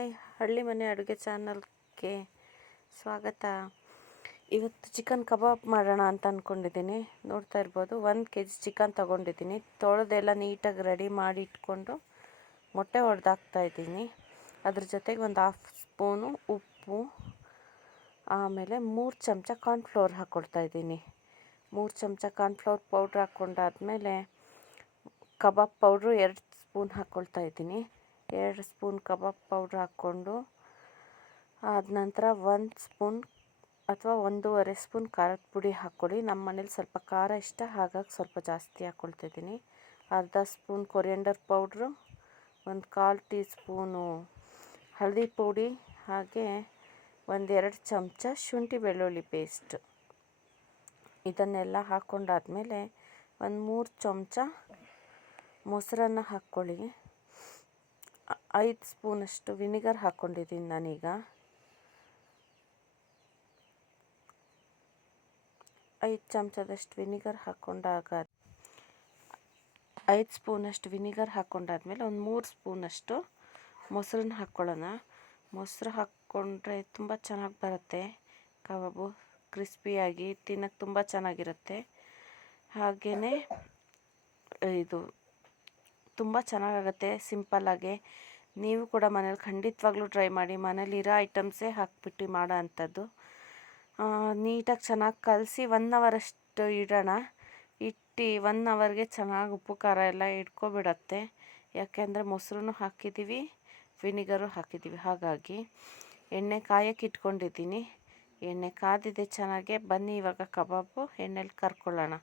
Hi, ಹಳ್ಳಿ ಮನೆ ಅಡುಗೆ ಚಾನಲ್ಗೆ ಸ್ವಾಗತ. ಇವತ್ತು ಚಿಕನ್ ಕಬಾಬ್ ಮಾಡೋಣ ಅಂತ ಅಂದ್ಕೊಂಡಿದ್ದೀನಿ. ನೋಡ್ತಾ ಇರ್ಬೋದು, 1 kg ಚಿಕನ್ ತೊಗೊಂಡಿದ್ದೀನಿ. ತೊಳೆದೆಲ್ಲ ನೀಟಾಗಿ ರೆಡಿ ಮಾಡಿ ಇಟ್ಕೊಂಡು ಮೊಟ್ಟೆ ಹೊಡೆದಾಕ್ತಾ ಇದ್ದೀನಿ. ಅದ್ರ ಜೊತೆಗೆ ಒಂದು 1/2 ಸ್ಪೂನು ಉಪ್ಪು, ಆಮೇಲೆ 3 ಚಮಚ ಕಾರ್ನ್ಫ್ಲೋರ್ ಹಾಕ್ಕೊಳ್ತಾ ಇದ್ದೀನಿ. 3 ಚಮಚ ಕಾರ್ನ್ಫ್ಲೋರ್ ಪೌಡ್ರ್ ಹಾಕ್ಕೊಂಡಾದ್ಮೇಲೆ ಕಬಾಬ್ ಪೌಡ್ರು 2 ಸ್ಪೂನ್ ಹಾಕ್ಕೊಳ್ತಾ ಇದ್ದೀನಿ. 2 ಸ್ಪೂನ್ ಕಬಾಬ್ ಪೌಡ್ರ್ ಹಾಕ್ಕೊಂಡು ಆದ ನಂತರ 1 ಸ್ಪೂನ್ ಅಥವಾ 1.5 ಸ್ಪೂನ್ ಖಾರದ ಪುಡಿ ಹಾಕ್ಕೊಳ್ಳಿ. ನಮ್ಮ ಮನೇಲಿ ಸ್ವಲ್ಪ ಖಾರ ಇಷ್ಟ, ಹಾಗಾಗಿ ಸ್ವಲ್ಪ ಜಾಸ್ತಿ ಹಾಕ್ಕೊಳ್ತಿದ್ದೀನಿ. ಅರ್ಧ spoon coriander powder, 1/4 tea spoon ಹಳದಿ ಪುಡಿ, ಹಾಗೆ 1-2 ಚಮಚ ಶುಂಠಿ ಬೆಳ್ಳುಳ್ಳಿ ಪೇಸ್ಟ್. ಇದನ್ನೆಲ್ಲ ಹಾಕ್ಕೊಂಡಾದ್ಮೇಲೆ 1-3 ಚಮಚ ಮೊಸರನ್ನು ಹಾಕ್ಕೊಳ್ಳಿ. 5 ಸ್ಪೂನಷ್ಟು ವಿನಿಗರ್ ಹಾಕ್ಕೊಂಡಿದ್ದೀನಿ ನಾನೀಗ. 5 ಚಮಚದಷ್ಟು ವಿನಿಗರ್ ಹಾಕ್ಕೊಂಡಾಗ 5 ಸ್ಪೂನಷ್ಟು ವಿನಿಗರ್ ಹಾಕ್ಕೊಂಡಾದ್ಮೇಲೆ 3 ಸ್ಪೂನಷ್ಟು ಮೊಸರನ್ನ ಹಾಕ್ಕೊಳ್ಳೋಣ. ಮೊಸರು ಹಾಕ್ಕೊಂಡ್ರೆ ತುಂಬ ಚೆನ್ನಾಗಿ ಬರುತ್ತೆ ಕಬಾಬು, ಕ್ರಿಸ್ಪಿಯಾಗಿ ತಿನ್ನೋಕ್ಕೆ ತುಂಬ ಚೆನ್ನಾಗಿರುತ್ತೆ. ಹಾಗೆಯೇ ಇದು ತುಂಬ ಚೆನ್ನಾಗಾಗುತ್ತೆ ಸಿಂಪಲ್ಲಾಗೆ. ನೀವು ಕೂಡ ಮನೇಲಿ ಖಂಡಿತವಾಗ್ಲೂ ಟ್ರೈ ಮಾಡಿ. ಮನೇಲಿರೋ ಐಟಮ್ಸೇ ಹಾಕ್ಬಿಟ್ಟು ಮಾಡೋ ಅಂಥದ್ದು. ನೀಟಾಗಿ ಚೆನ್ನಾಗಿ ಕಲಸಿ 1 hour ಅಷ್ಟು ಇಡೋಣ. ಇಟ್ಟು 1 hourಗೆ ಚೆನ್ನಾಗಿ ಉಪ್ಪು ಖಾರ ಎಲ್ಲ ಇಟ್ಕೊಬಿಡತ್ತೆ. ಯಾಕೆಂದರೆ ಮೊಸರು ಹಾಕಿದ್ದೀವಿ, ವಿನಿಗರು ಹಾಕಿದ್ದೀವಿ. ಹಾಗಾಗಿ ಎಣ್ಣೆ ಕಾಯಕ್ಕೆ ಇಟ್ಕೊಂಡಿದ್ದೀನಿ. ಎಣ್ಣೆ ಕಾದಿದೆ ಚೆನ್ನಾಗೆ. ಬನ್ನಿ ಇವಾಗ ಕಬಾಬು ಎಣ್ಣೆಲಿ ಕರ್ಕೊಳ್ಳೋಣ.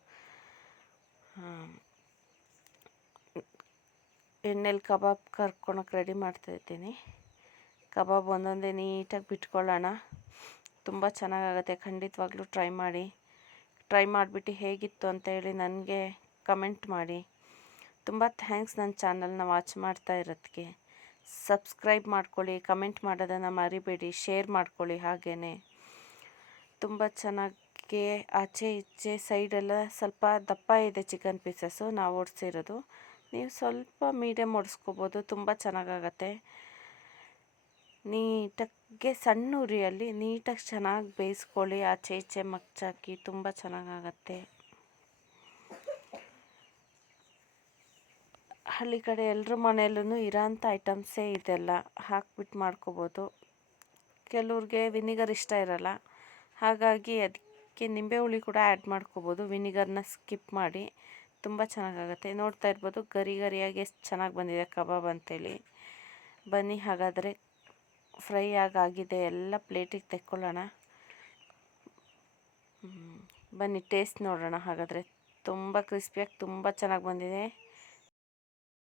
ಎಣ್ಣೆಲಿ ಕಬಾಬ್ ಕರ್ಕೊಳಕ್ಕೆ ರೆಡಿ ಮಾಡ್ತಾಯಿದ್ದೀನಿ. ಕಬಾಬ್ ಒಂದೊಂದೇ ನೀಟಾಗಿ ಬಿಟ್ಕೊಳ್ಳೋಣ. ತುಂಬ ಚೆನ್ನಾಗಾಗುತ್ತೆ. ಖಂಡಿತವಾಗ್ಲೂ ಟ್ರೈ ಮಾಡಿ. ಟ್ರೈ ಮಾಡಿಬಿಟ್ಟು ಹೇಗಿತ್ತು ಅಂತೇಳಿ ನನಗೆ ಕಮೆಂಟ್ ಮಾಡಿ. ತುಂಬ ಥ್ಯಾಂಕ್ಸ್ ನನ್ನ ಚಾನಲ್ನ ವಾಚ್ ಮಾಡ್ತಾ ಇರೋದಕ್ಕೆ. ಸಬ್ಸ್ಕ್ರೈಬ್ ಮಾಡ್ಕೊಳ್ಳಿ, ಕಮೆಂಟ್ ಮಾಡೋದನ್ನು ಮರಿಬೇಡಿ, ಶೇರ್ ಮಾಡ್ಕೊಳ್ಳಿ. ಹಾಗೆಯೇ ತುಂಬ ಚೆನ್ನಾಗಿ ಆಚೆ ಈಚೆ ಸೈಡೆಲ್ಲ ಸ್ವಲ್ಪ ದಪ್ಪ ಇದೆ ಚಿಕನ್ ಪೀಸಸ್ಸು ನಾವು ಓಡಿಸಿರೋದು. ನೀವು ಸ್ವಲ್ಪ ಮೀಡಿಯಮ್ ಓಡಿಸ್ಕೋಬೋದು, ತುಂಬ ಚೆನ್ನಾಗಾಗತ್ತೆ. ನೀಟಾಗಿ ಸಣ್ಣ ಉರಿಯಲ್ಲಿ ನೀಟಾಗಿ ಚೆನ್ನಾಗಿ ಬೇಯಿಸ್ಕೊಳ್ಳಿ. ಆಚೆ ಈಚೆ ಮಗ್ಚಾಕಿ ತುಂಬ ಚೆನ್ನಾಗಾಗತ್ತೆ. ಹಳ್ಳಿ ಕಡೆ ಎಲ್ಲರ ಮನೆಯಲ್ಲೂ ಇರೋಂಥ ಐಟಮ್ಸೇ ಇದೆಲ್ಲ ಹಾಕ್ಬಿಟ್ಟು ಮಾಡ್ಕೋಬೋದು. ಕೆಲವ್ರಿಗೆ ವಿನಿಗರ್ ಇಷ್ಟ ಇರೋಲ್ಲ, ಹಾಗಾಗಿ ಅದಕ್ಕೆ ನಿಂಬೆ ಹುಳಿ ಕೂಡ ಆ್ಯಡ್ ಮಾಡ್ಕೋಬೋದು. ವಿನಿಗರ್ನ ಸ್ಕಿಪ್ ಮಾಡಿ ತುಂಬ ಚೆನ್ನಾಗಾಗತ್ತೆ. ನೋಡ್ತಾ ಇರ್ಬೋದು ಗರಿ ಗರಿಯಾಗಿ ಎಷ್ಟು ಚೆನ್ನಾಗಿ ಬಂದಿದೆ ಕಬಾಬ್ ಅಂತೇಳಿ. ಬನ್ನಿ ಹಾಗಾದರೆ ಫ್ರೈ ಆಗಿದೆ, ಎಲ್ಲ ಪ್ಲೇಟಿಗೆ ತೆಕ್ಕೊಳ್ಳೋಣ. ಬನ್ನಿ ಟೇಸ್ಟ್ ನೋಡೋಣ. ಹಾಗಾದರೆ ತುಂಬ ಕ್ರಿಸ್ಪಿಯಾಗಿ ತುಂಬ ಚೆನ್ನಾಗಿ ಬಂದಿದೆ.